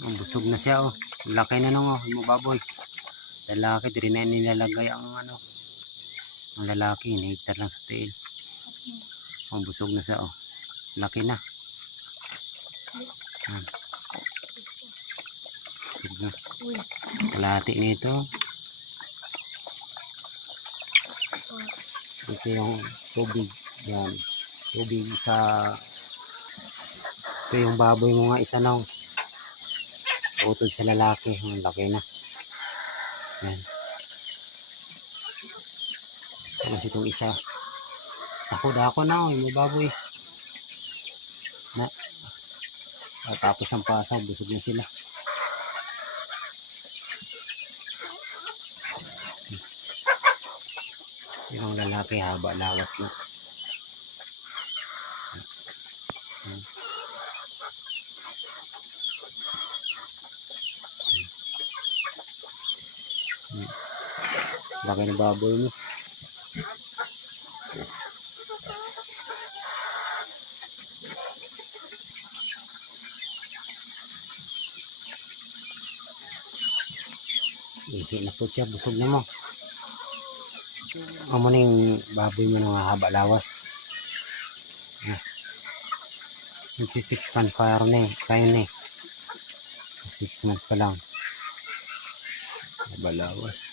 Oh, busog na siya oh. Laki na nung oh, mo baboy. Lalaki, di rin na nilalagay ang ano. Ang lalaki, hinihigtar lang sa tail. Oh, busog na siya oh. Laki na. Busog na. Kalahati nito. Ito yung tubig. Yan. Tubig sa... Ito yung baboy mo nga isa nung. Utod sa lalaki. Ang laki na. Yan. Tapos itong isa. Dako na oh. May baboy. Na. Tapos ang pasaw. Busog na sila. Yung lalaki haba lawas na. Laki ng baboy mo. Isi na po siya. Busog na mo. Amo na yung baboy mo ng haba lawas. 6 months pa rin eh. Kaya na eh. 6 months pa lang. Haba lawas.